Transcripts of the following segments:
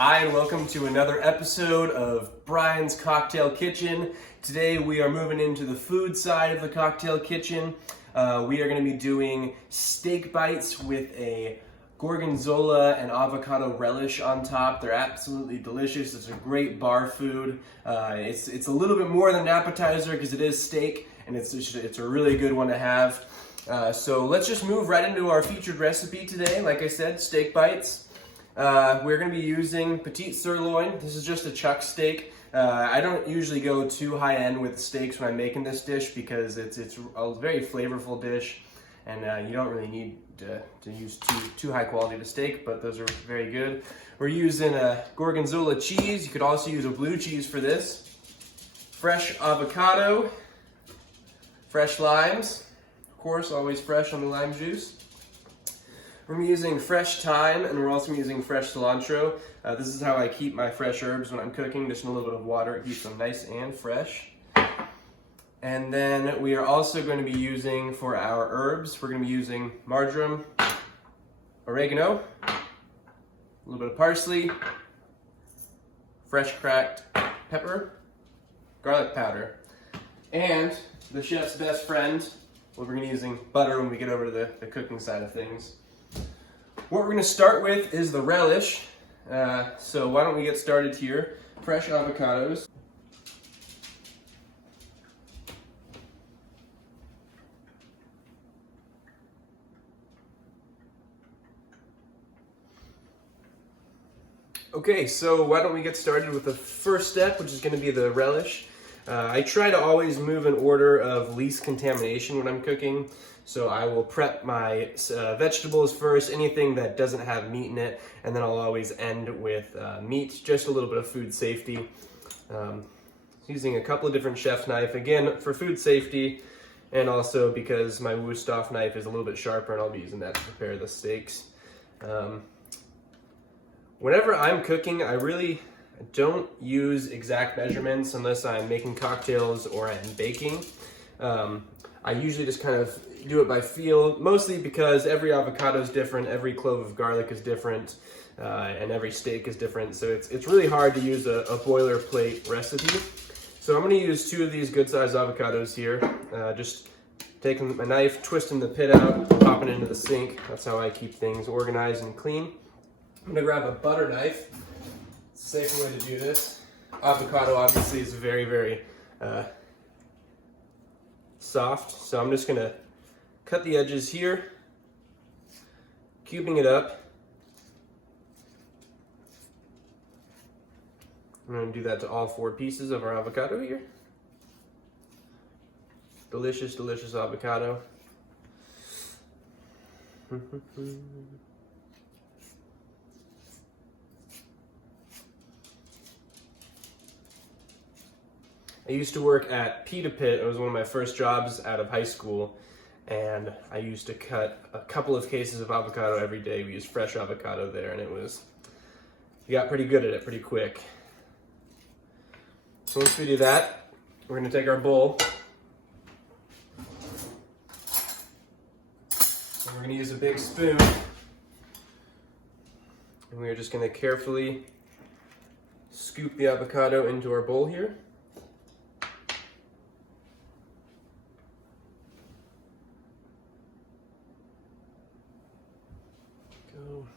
Hi, and welcome to another episode of Brian's Cocktail Kitchen. Today we are moving into the food side of the cocktail kitchen. We are going to be doing steak bites with a gorgonzola and avocado relish on top. They're absolutely delicious. It's a great bar food. It's a little bit more than an appetizer because it is steak, and it's a really good one to have. So let's just move right into our featured recipe today. Like I said, steak bites. We're going to be using petite sirloin. This is just a chuck steak. I don't usually go too high end with steaks when I'm making this dish because it's a very flavorful dish, and you don't really need to use too high quality of a steak, but those are very good. We're using a gorgonzola cheese. You could also use a blue cheese for this. Fresh avocado, fresh limes, of course, always fresh on the lime juice. We're using fresh thyme, and we're also using fresh cilantro. This is how I keep my fresh herbs when I'm cooking, just in a little bit of water. It keeps them nice and fresh. And then we are also going to be using, for our herbs, we're going to be using marjoram, oregano, a little bit of parsley, fresh cracked pepper, garlic powder, and the chef's best friend, we're going to be using butter when we get over to the cooking side of things. What we're going to start with is the relish. So why don't we get started here? Fresh avocados. Okay, so why don't we get started with the first step, which is going to be the relish. I try to always move in order of least contamination when I'm cooking. So I will prep my vegetables first, anything that doesn't have meat in it, and then I'll always end with meat, just a little bit of food safety. Using a couple of different chef's knife, again, for food safety, and also because my Wusthof knife is a little bit sharper, and I'll be using that to prepare the steaks. Whenever I'm cooking, I really don't use exact measurements unless I'm making cocktails or I'm baking. I usually just kind of do it by feel, mostly because every avocado is different, every clove of garlic is different, and every steak is different. So it's really hard to use a boilerplate recipe. So I'm going to use 2 of these good-sized avocados here. Just taking my knife, twisting the pit out, popping it into the sink. That's how I keep things organized and clean. I'm going to grab a butter knife. Safe way to do this. Avocado obviously is very, very soft, so I'm just going to cut the edges here, cubing it up. I'm going to do that to all 4 pieces of our avocado here. Delicious, delicious avocado. I used to work at Pita Pit. It was one of my first jobs out of high school, and I used to cut a couple of cases of avocado every day. We used fresh avocado there, and you got pretty good at it pretty quick. So once we do that, we're going to take our bowl, and we're going to use a big spoon, and we are just going to carefully scoop the avocado into our bowl here.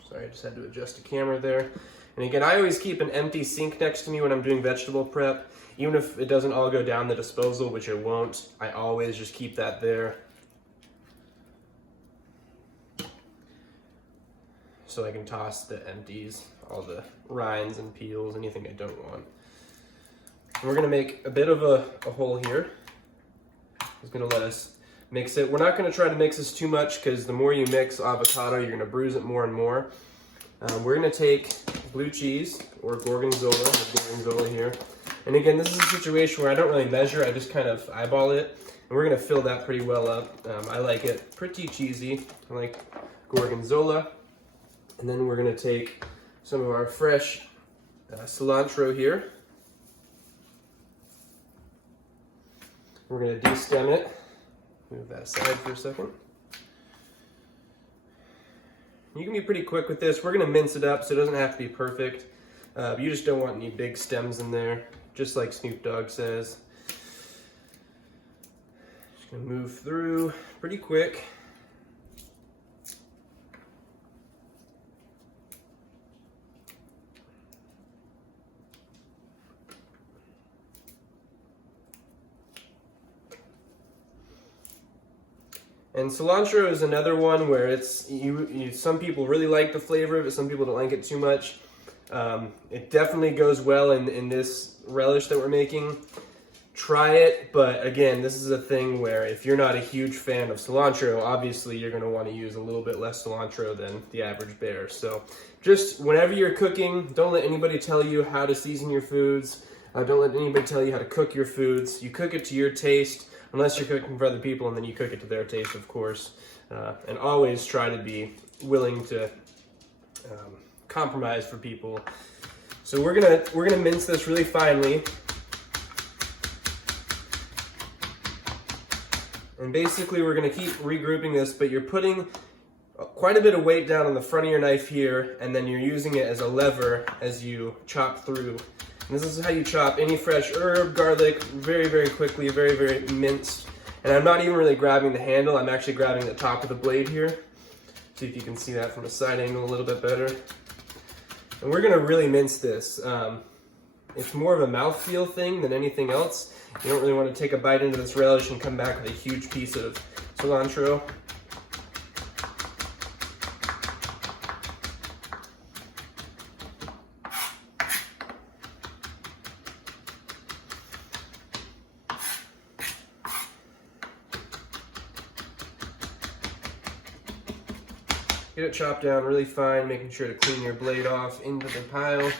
Sorry, I just had to adjust the camera there. And again, I always keep an empty sink next to me when I'm doing vegetable prep. Even if it doesn't all go down the disposal, which it won't, I always just keep that there. So I can toss the empties, all the rinds and peels, anything I don't want. And we're gonna make a bit of a hole here. It's gonna let us mix it. We're not going to try to mix this too much because the more you mix avocado, you're going to bruise it more and more. We're going to take blue cheese or gorgonzola here. And again, this is a situation where I don't really measure. I just kind of eyeball it. And we're going to fill that pretty well up. I like it pretty cheesy. I like gorgonzola. And then we're going to take some of our fresh cilantro here. We're going to de-stem it. Move that aside for a second. You can be pretty quick with this. We're going to mince it up so it doesn't have to be perfect. You just don't want any big stems in there, just like Snoop Dogg says. Just gonna move through pretty quick. And cilantro is another one where it's some people really like the flavor of it, some people don't like it too much. It definitely goes well in this relish that we're making. Try it, but again, this is a thing where if you're not a huge fan of cilantro, obviously you're going to want to use a little bit less cilantro than the average bear. So just whenever you're cooking, don't let anybody tell you how to season your foods. Don't let anybody tell you how to cook your foods. You cook it to your taste. Unless you're cooking for other people, and then you cook it to their taste, of course. And always try to be willing to compromise for people. So we're gonna mince this really finely. And basically we're gonna keep regrouping this, but you're putting quite a bit of weight down on the front of your knife here, and then you're using it as a lever as you chop through. And this is how you chop any fresh herb, garlic, very, very quickly, very, very minced. And I'm not even really grabbing the handle, I'm actually grabbing the top of the blade here. See if you can see that from a side angle a little bit better. And we're gonna really mince this. It's more of a mouthfeel thing than anything else. You don't really want to take a bite into this relish and come back with a huge piece of cilantro. Get it chopped down really fine, making sure to clean your blade off into the pile.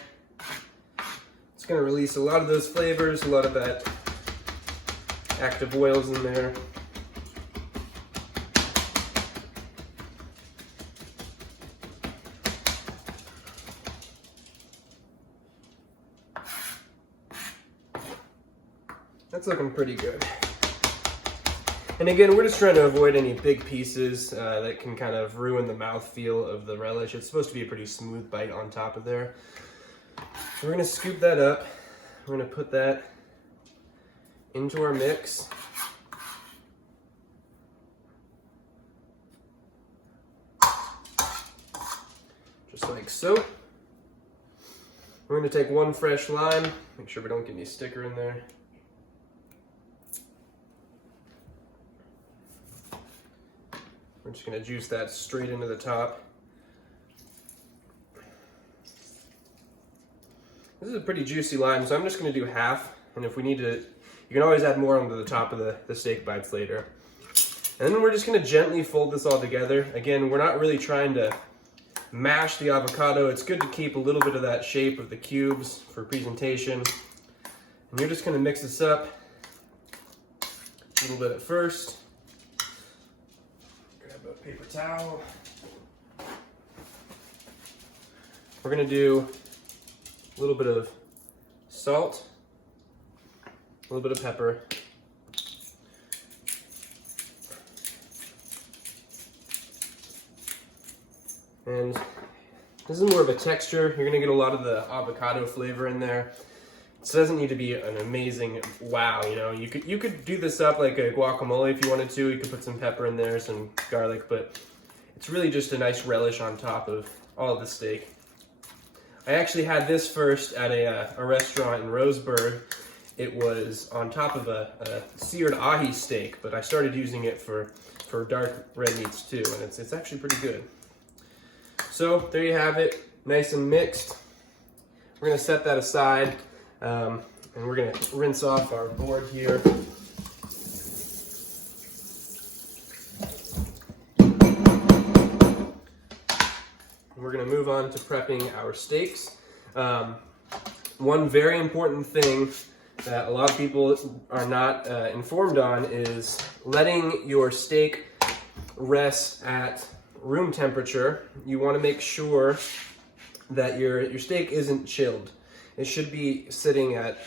It's going to release a lot of those flavors, a lot of that active oils in there. That's looking pretty good. And again, we're just trying to avoid any big pieces that can kind of ruin the mouthfeel of the relish. It's supposed to be a pretty smooth bite on top of there. So we're gonna scoop that up. We're gonna put that into our mix. Just like so. We're gonna take one fresh lime, make sure we don't get any sticker in there. We're just going to juice that straight into the top. This is a pretty juicy lime, so I'm just going to do half. And if we need to, you can always add more onto the top of the steak bites later. And then we're just going to gently fold this all together. Again, we're not really trying to mash the avocado. It's good to keep a little bit of that shape of the cubes for presentation. And you're just going to mix this up a little bit at first. Paper towel. We're going to do a little bit of salt, a little bit of pepper, and this is more of a texture. You're going to get a lot of the avocado flavor in there. This doesn't need to be an amazing wow, you know. You could do this up like a guacamole if you wanted to. You could put some pepper in there, some garlic, but it's really just a nice relish on top of all of the steak. I actually had this first at a restaurant in Roseburg. It was on top of a seared ahi steak, but I started using it for dark red meats too, and it's actually pretty good. So there you have it, nice and mixed. We're gonna set that aside. And we're going to rinse off our board here. We're going to move on to prepping our steaks. One very important thing that a lot of people are not informed on is letting your steak rest at room temperature. You want to make sure that your steak isn't chilled. It should be sitting at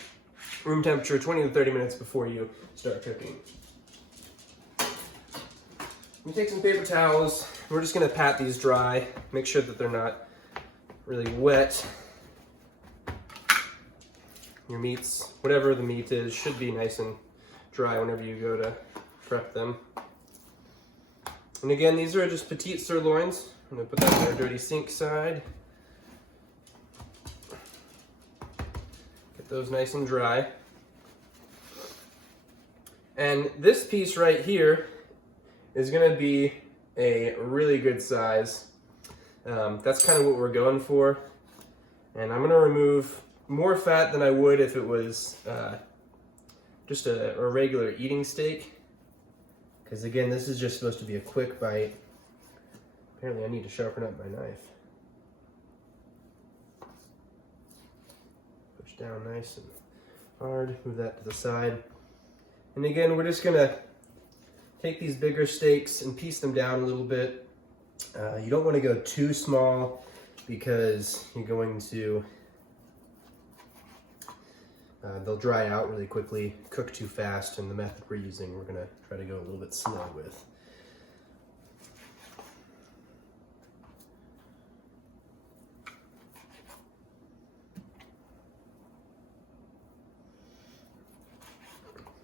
room temperature 20 to 30 minutes before you start cooking. We take some paper towels. We're just going to pat these dry, make sure that they're not really wet. Your meats, whatever the meat is, should be nice and dry whenever you go to prep them. And again, these are just petite sirloins. I'm gonna put that on our dirty sink side. Get those nice and dry. And this piece right here is gonna be a really good size. That's kind of what we're going for. And I'm gonna remove more fat than I would if it was just a regular eating steak. Because again, this is just supposed to be a quick bite. Apparently I need to sharpen up my knife. Push down nice and hard, move that to the side. And again, we're just gonna take these bigger steaks and piece them down a little bit. You don't wanna go too small because you're going to, they'll dry out really quickly, cook too fast, and the method we're using, we're gonna try to go a little bit slow with.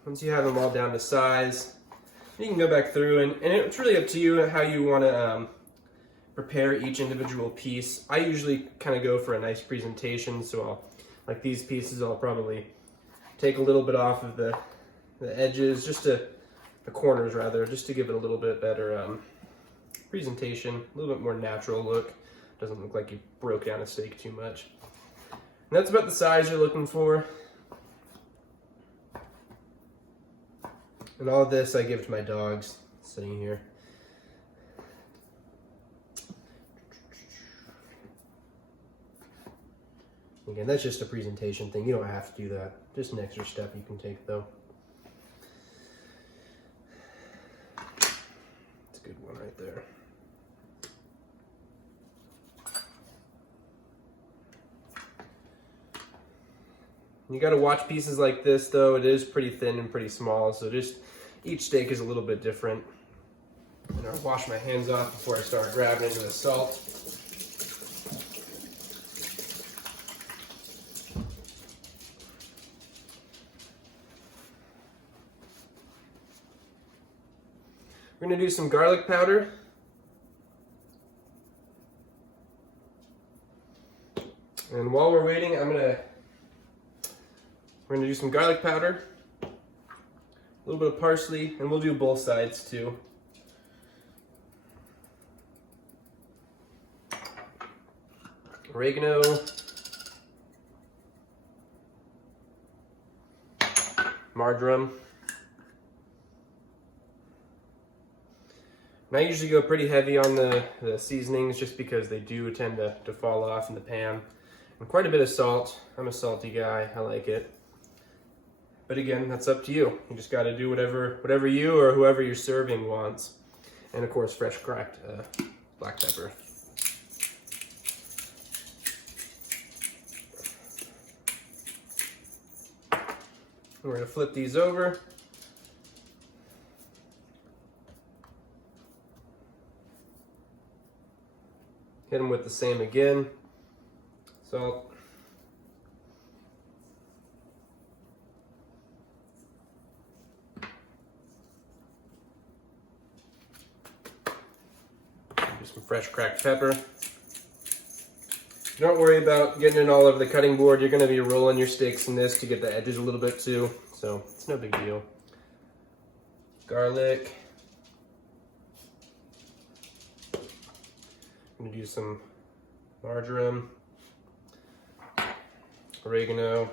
Once you have them all down to size, you can go back through, and it's really up to you how you wanna prepare each individual piece. I usually kind of go for a nice presentation, so like these pieces, I'll probably take a little bit off of the edges, the corners rather, just to give it a little bit better presentation, a little bit more natural look. Doesn't look like you broke down a steak too much. And that's about the size you're looking for. And all of this I give to my dogs, sitting here. Again, that's just a presentation thing. You don't have to do that. Just an extra step you can take, though. It's a good one right there. You got to watch pieces like this, though. It is pretty thin and pretty small, so just each steak is a little bit different. And I'll wash my hands off before I start grabbing into the salt. We're gonna do some garlic powder. And while we're waiting, we're gonna do some garlic powder, a little bit of parsley, and we'll do both sides too. Oregano. Marjoram. And I usually go pretty heavy on the seasonings just because they do tend to fall off in the pan. And quite a bit of salt. I'm a salty guy, I like it. But again, that's up to you. You just gotta do whatever you or whoever you're serving wants. And of course, fresh cracked black pepper. We're gonna flip these over. Hit them with the same again. Salt. Do some fresh cracked pepper. Don't worry about getting it all over the cutting board. You're going to be rolling your steaks in this to get the edges a little bit too, so it's no big deal. Garlic. I'm going to do some marjoram, oregano,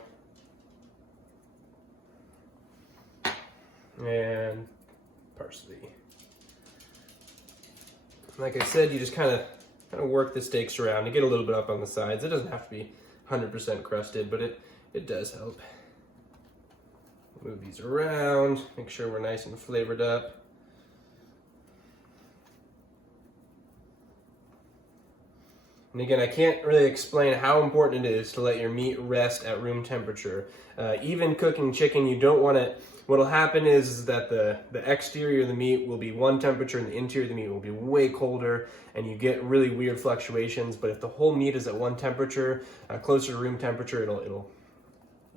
and parsley. Like I said, you just kind of work the steaks around to get a little bit up on the sides. It doesn't have to be 100% crusted, but it does help. Move these around, make sure we're nice and flavored up. And again, I can't really explain how important it is to let your meat rest at room temperature. Even cooking chicken, you don't want it. What'll happen is that the exterior of the meat will be one temperature and the interior of the meat will be way colder, and you get really weird fluctuations. But if the whole meat is at one temperature, closer to room temperature,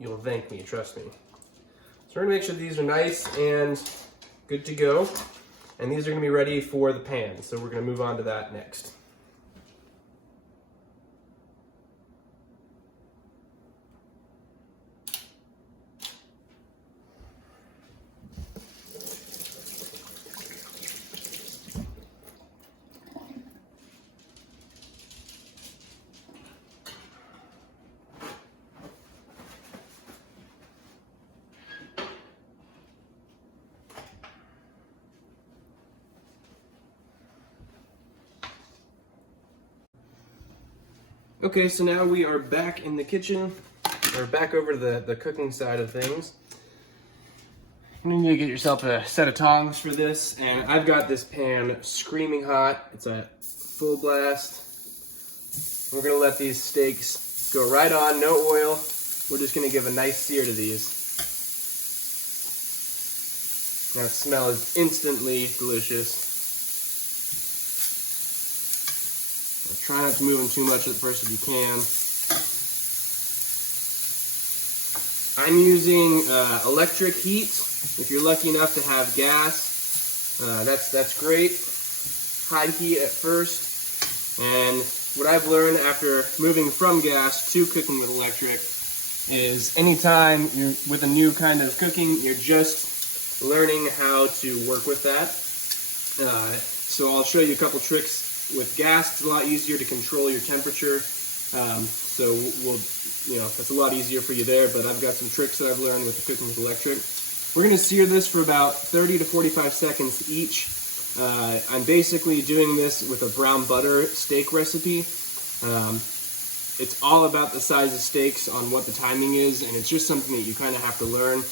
you'll thank me, trust me. So we're gonna make sure these are nice and good to go. And these are gonna be ready for the pan. So we're gonna move on to that next. Okay, so now we are back in the kitchen. We're back over to the cooking side of things. You need to get yourself a set of tongs for this, and I've got this pan screaming hot. It's a full blast. We're gonna let these steaks go right on, no oil. We're just gonna give a nice sear to these. That smell is instantly delicious. Try not to move them too much at first if you can. I'm using electric heat. If you're lucky enough to have gas, that's great. High heat at first. And what I've learned after moving from gas to cooking with electric is anytime you're with a new kind of cooking, you're just learning how to work with that. So I'll show you a couple tricks. With gas, it's a lot easier to control your temperature, so it's a lot easier for you there, but I've got some tricks that I've learned with cooking with electric. We're going to sear this for about 30 to 45 seconds each. I'm basically doing this with a brown butter steak recipe. It's all about the size of steaks on what the timing is, and it's just something that you kind of have to learn.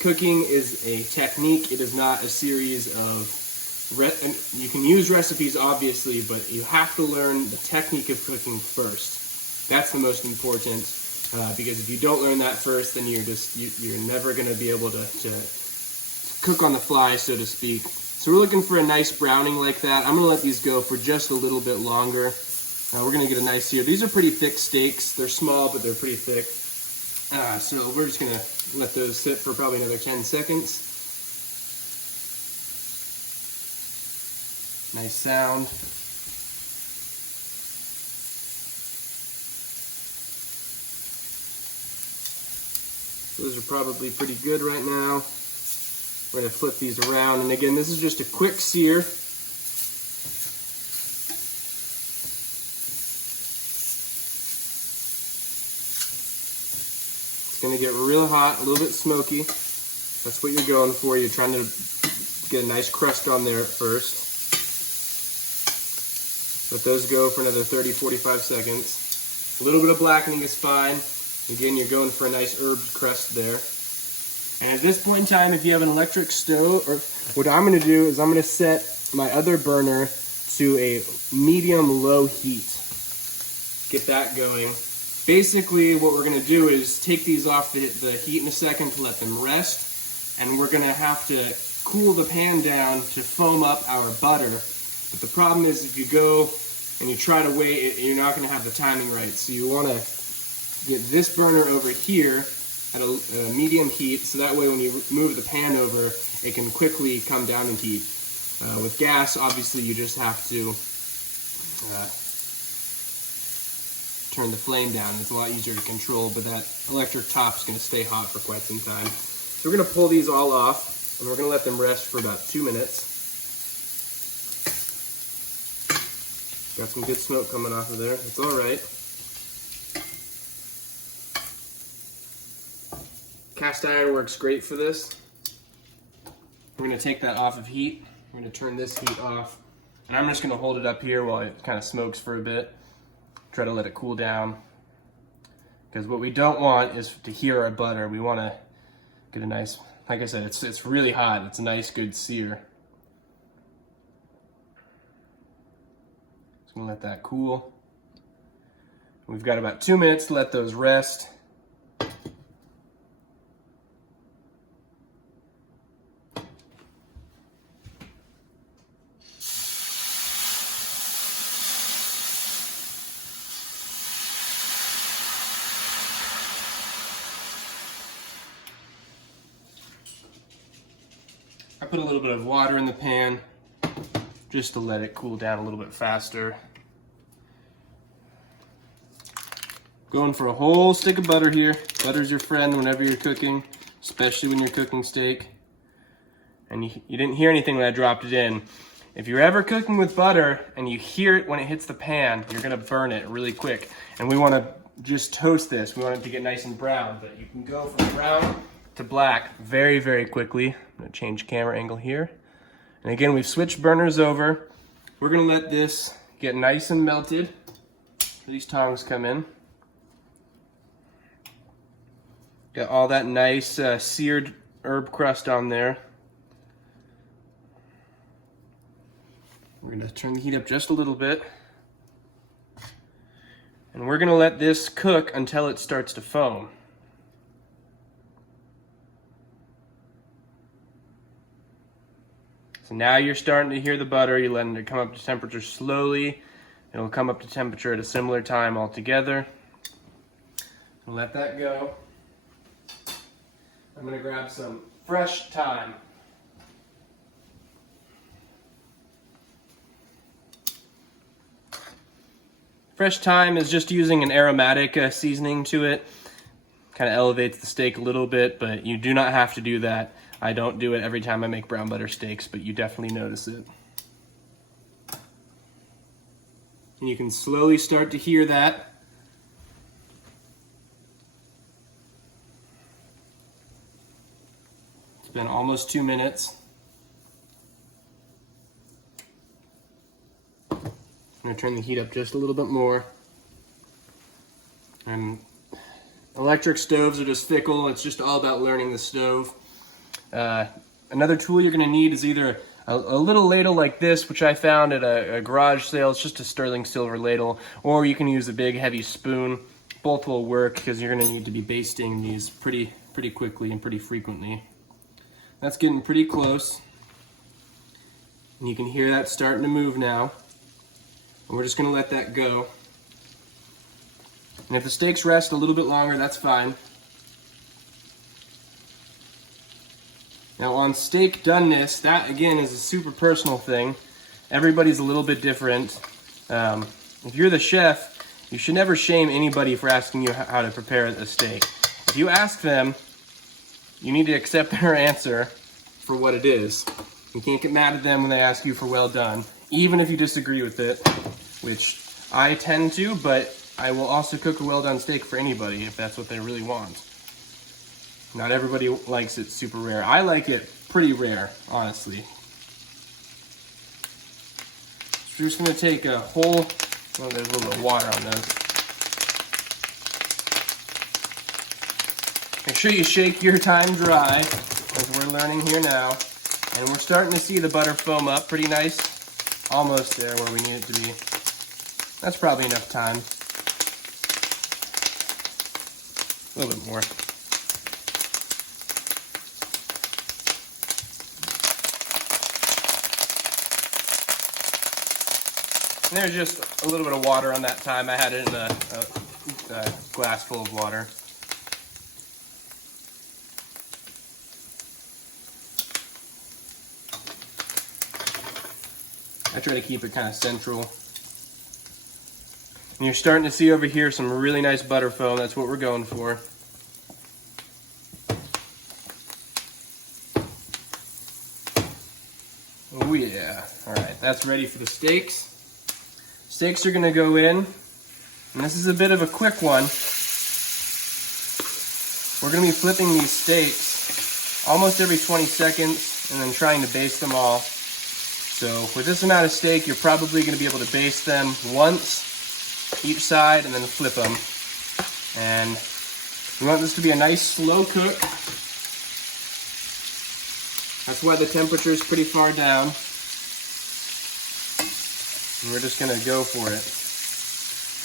Cooking is a technique, it is not a series of you can use recipes obviously, but you have to learn the technique of cooking first. That's the most important, because if you don't learn that first, then you're never going to be able to cook on the fly, so to speak. So we're looking for a nice browning like that. I'm going to let these go for just a little bit longer. We're going to get a nice sear. These are pretty thick steaks. They're small, but they're pretty thick. So we're just going to let those sit for probably another 10 seconds. Nice sound. Those are probably pretty good right now. We're going to flip these around, and again, this is just a quick sear. It's going to get real hot, a little bit smoky. That's what you're going for. You're trying to get a nice crust on there at first. Let those go for another 30-45 seconds. A little bit of blackening is fine. Again, you're going for a nice herbed crust there. And at this point in time, if you have an electric stove, or what I'm going to do is I'm going to set my other burner to a medium-low heat. Get that going. Basically, what we're going to do is take these off the heat in a second to let them rest. And we're going to have to cool the pan down to foam up our butter. But the problem is if you go and you try to wait, you're not going to have the timing right. So you want to get this burner over here at a medium heat, so that way when you move the pan over, it can quickly come down in heat. With gas, obviously, you just have to turn the flame down. It's a lot easier to control, but that electric top is going to stay hot for quite some time. So we're going to pull these all off, and we're going to let them rest for about 2 minutes. Got some good smoke coming off of there. It's all right. Cast iron works great for this. We're going to take that off of heat. We're going to turn this heat off. And I'm just going to hold it up here while it kind of smokes for a bit. Try to let it cool down. Because what we don't want is to hear our butter. We want to get a nice, like I said, it's really hot. It's a nice, good sear. Just going to let that cool. We've got about 2 minutes to let those rest. I put a little bit of water in the pan just to let it cool down a little bit faster. Going for a whole stick of butter here. Butter's your friend whenever you're cooking, especially when you're cooking steak. And you didn't hear anything when I dropped it in. If you're ever cooking with butter and you hear it when it hits the pan, you're gonna burn it really quick. And we wanna just toast this. We want it to get nice and brown, but you can go from brown to black very, very quickly. I'm gonna change camera angle here. And again, we've switched burners over. We're gonna let this get nice and melted. These tongs come in. Got all that nice seared herb crust on there. We're gonna turn the heat up just a little bit. And we're gonna let this cook until it starts to foam. So now you're starting to hear the butter. You're letting it come up to temperature slowly. It'll come up to temperature at a similar time altogether. So let that go. I'm gonna grab some fresh thyme. Fresh thyme is just using an aromatic seasoning to it. Kind of elevates the steak a little bit, but you do not have to do that. I don't do it every time I make brown butter steaks, but you definitely notice it. And you can slowly start to hear that. It's been almost 2 minutes. I'm gonna turn the heat up just a little bit more. And electric stoves are just fickle. It's just all about learning the stove. Another tool you're gonna need is either a little ladle like this, which I found at a garage sale. It's just a sterling silver ladle, or you can use a big heavy spoon. Both will work because you're gonna need to be basting these pretty quickly and pretty frequently. That's getting pretty close. And you can hear that starting to move now. And we're just gonna let that go. And if the steaks rest a little bit longer, that's fine. Now on steak doneness, that again is a super personal thing. Everybody's a little bit different. If you're the chef, you should never shame anybody for asking you how to prepare a steak. If you ask them, you need to accept their answer for what it is. You can't get mad at them when they ask you for well done, even if you disagree with it, which I tend to, but I will also cook a well done steak for anybody if that's what they really want. Not everybody likes it super rare. I like it pretty rare, honestly. So we're just gonna take a whole, oh, there's a little bit of water on those. Make sure you shake your thyme dry, as we're learning here now. And we're starting to see the butter foam up pretty nice. Almost there where we need it to be. That's probably enough time. A little bit more. And there's just a little bit of water on that thyme. I had it in a glass full of water. I try to keep it kind of central. And you're starting to see over here some really nice butter foam. That's what we're going for. Oh yeah. All right, that's ready for the steaks. Steaks are gonna go in, and this is a bit of a quick one. We're gonna be flipping these steaks almost every 20 seconds and then trying to baste them all. So with this amount of steak, you're probably gonna be able to baste them once each side and then flip them. And we want this to be a nice slow cook. That's why the temperature is pretty far down. And we're just gonna go for it.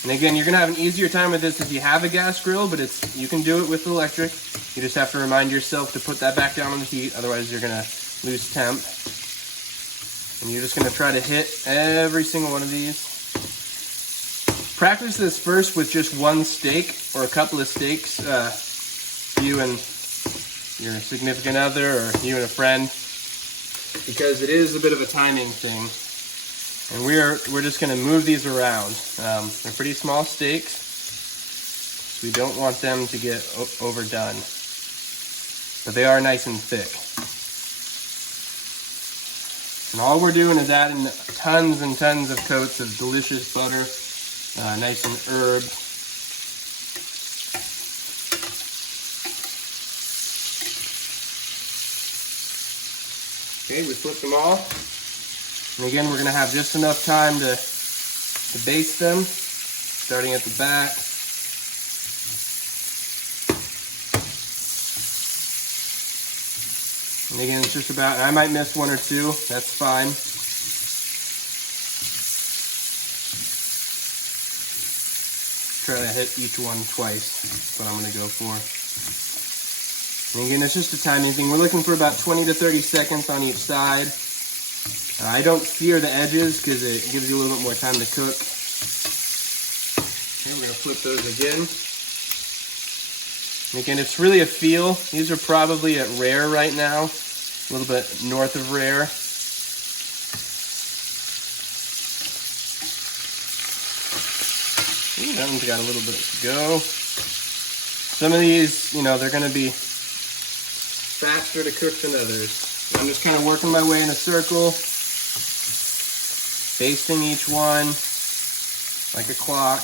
And again, you're gonna have an easier time with this if you have a gas grill, but you can do it with electric. You just have to remind yourself to put that back down on the heat, otherwise you're gonna lose temp. And you're just gonna try to hit every single one of these. Practice this first with just one steak or a couple of steaks, you and your significant other or you and a friend. because it is a bit of a timing thing. And we're just gonna move these around. They're pretty small steaks, so we don't want them to get overdone. But they are nice and thick. And all we're doing is adding tons and tons of coats of delicious butter, nice and herbed. Okay, we flip them all. And again, we're gonna have just enough time to baste them, starting at the back. And again, it's just about, I might miss one or two, that's fine. Try to hit each one twice, that's what I'm gonna go for. And again, it's just a timing thing. We're looking for about 20 to 30 seconds on each side. I don't sear the edges because it gives you a little bit more time to cook. Okay, we're gonna flip those again. And again, it's really a feel. These are probably at rare right now, a little bit north of rare. Ooh, that one's got a little bit to go. Some of these, you know, they're gonna be faster to cook than others. I'm just kind of working my way in a circle, basting each one like a clock.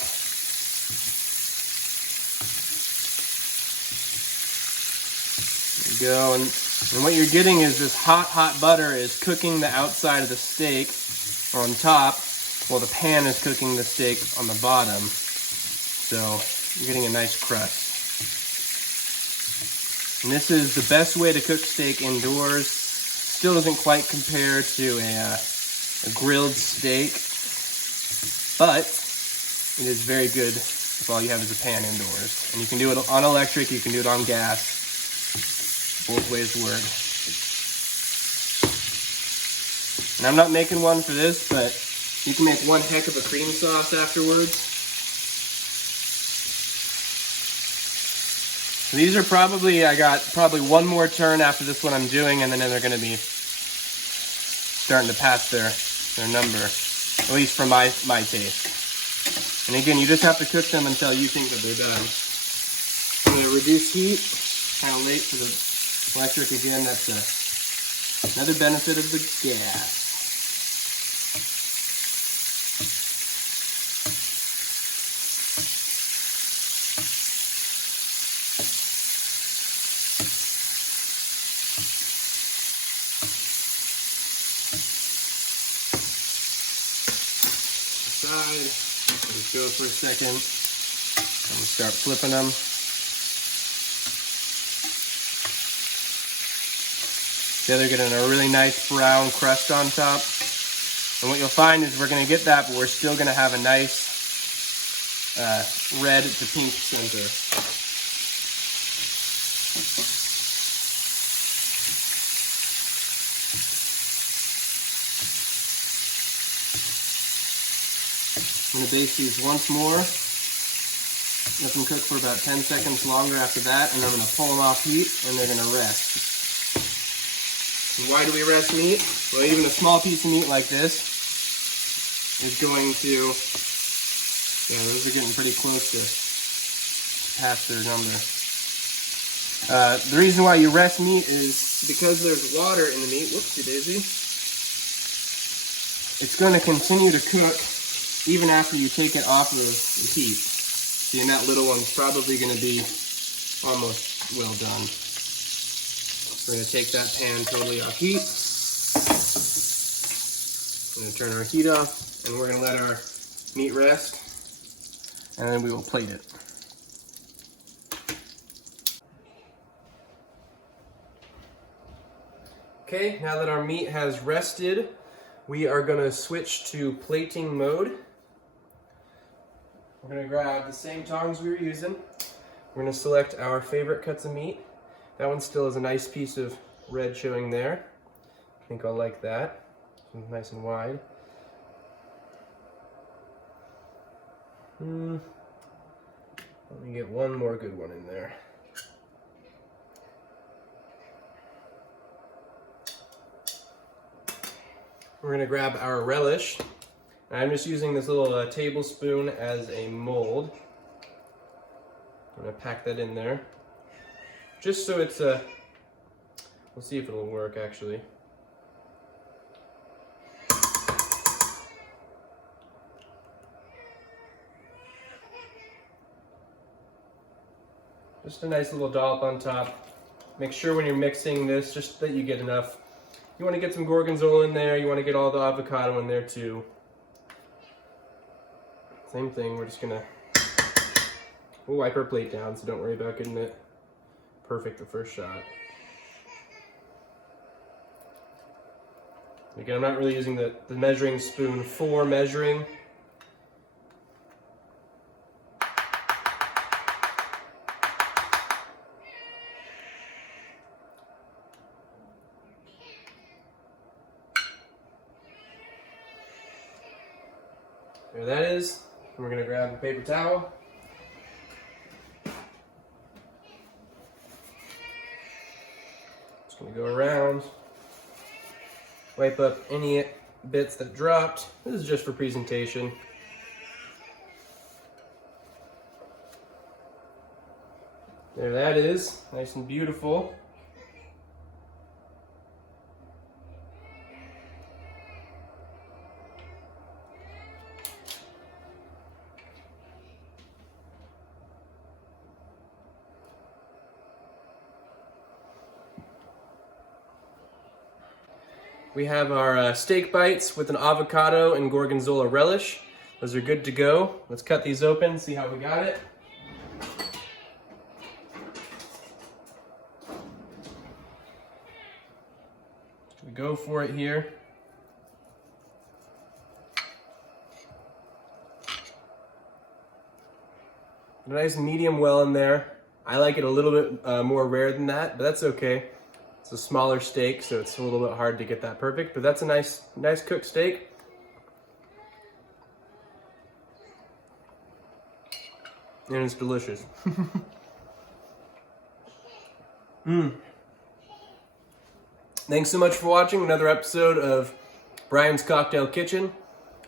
There you go. And what you're getting is this hot butter is cooking the outside of the steak on top, while the pan is cooking the steak on the bottom. So you're getting a nice crust. And this is the best way to cook steak indoors. Still doesn't quite compare to a grilled steak, but it is very good if all you have is a pan indoors. And you can do it on electric, you can do it on gas. Both ways work. And I'm not making one for this, but you can make one heck of a cream sauce afterwards. These are probably, I got probably one more turn after this one I'm doing, and then they're gonna be starting to pass their number, at least for my taste. And again, you just have to cook them until you think that they're done. I'm gonna reduce heat, kind of late for the electric again. That's another benefit of the gas. Side, just go for a second. I'm gonna start flipping them. So they're getting a really nice brown crust on top. And what you'll find is we're gonna get that, but we're still gonna have a nice red to pink center. I'm going to baste these once more, let them cook for about 10 seconds longer after that, and I'm going to pull them off heat, and they're going to rest. And why do we rest meat? Well, even a small piece of meat like this is going to, yeah, those are getting pretty close to past their number. The reason why you rest meat is because there's water in the meat. Whoopsie daisy. It's going to continue to cook even after you take it off of the heat. See, and that little one's probably going to be almost well done. We're going to take that pan totally off heat. We're going to turn our heat off, and we're going to let our meat rest, and then we will plate it. Okay, now that our meat has rested, we are going to switch to plating mode. We're going to grab the same tongs we were using. We're going to select our favorite cuts of meat. That one still has a nice piece of red showing there. I think I'll like that. Nice and wide. Let me get one more good one in there. we're gonna grab our relish. I'm just using this little tablespoon as a mold. I'm gonna pack that in there. Just so it's we'll see if it'll work actually. Just a nice little dollop on top. Make sure when you're mixing this, just that you get enough. You want to get some gorgonzola in there, you want to get all the avocado in there too. Same thing, we're just gonna, we'll wipe our plate down, so don't worry about getting it perfect the first shot. Again, I'm not really using the measuring spoon for measuring. There that is. And we're gonna grab a paper towel. Just gonna go around, wipe up any bits that dropped. This is just for presentation. There that is, nice and beautiful. We have our steak bites with an avocado and gorgonzola relish. Those are good to go. Let's cut these open, see how we got it. We go for it here. A nice medium well in there. I like it a little bit more rare than that, but that's okay. It's a smaller steak, so it's a little bit hard to get that perfect, but that's a nice cooked steak. And it's delicious. Thanks so much for watching another episode of Brian's Cocktail Kitchen.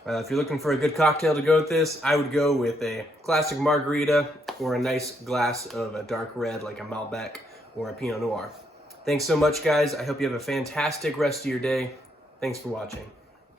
If you're looking for a good cocktail to go with this, I would go with a classic margarita or a nice glass of a dark red like a Malbec or a Pinot Noir. Thanks so much, guys. I hope you have a fantastic rest of your day. Thanks for watching.